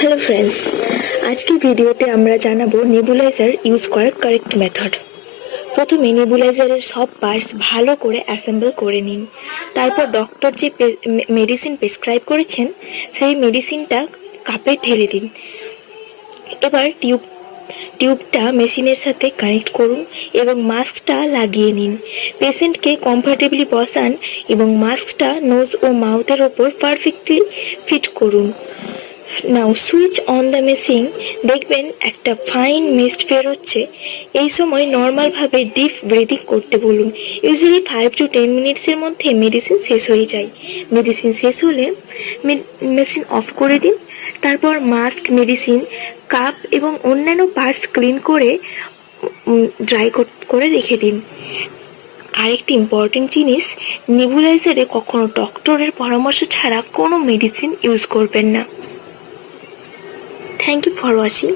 Hello friends, আজকের ভিডিওতে আমরা জানাবো নেবুলাইজার ইউজ করার কারেক্ট মেথড। প্রথমে নেবুলাইজারের সব পার্টস ভালো করে অ্যাসেম্বল করে নিন। তারপর ডক্টর যে মেডিসিন প্রেসক্রাইব করেছেন সেই মেডিসিনটা কাপে ঢেলে দিন। এবার টিউবটা মেশিনের সাথে কানেক্ট করুন এবং মাস্কটা লাগিয়ে নিন। পেশেন্টকে কমফর্টেবলি বসান এবং মাস্কটা নোজ ও মাউথের ওপর পারফেক্টলি ফিট করুন। নাও সুইচ অন দ্য মেশিন। দেখবেন একটা ফাইন মিস্ট বের হচ্ছে। এই সময় নর্মালভাবে ডিপ ব্রিদিং করতে বলুন। ইউজুয়ালি 5 to 10 মিনিটসের মধ্যে মেডিসিন শেষ হয়ে যায়। মেডিসিন শেষ হলে মেশিন অফ করে দিন। তারপর মাস্ক, মেডিসিন, কাপ এবং অন্যান্য পার্টস ক্লিন করে ড্রাই করে রেখে দিন। আরেকটি ইম্পর্টেন্ট জিনিস, নেবুলাইজারে কখনো ডক্টরের পরামর্শ ছাড়া কোনো মেডিসিন ইউজ করবেন না। Thank you for watching.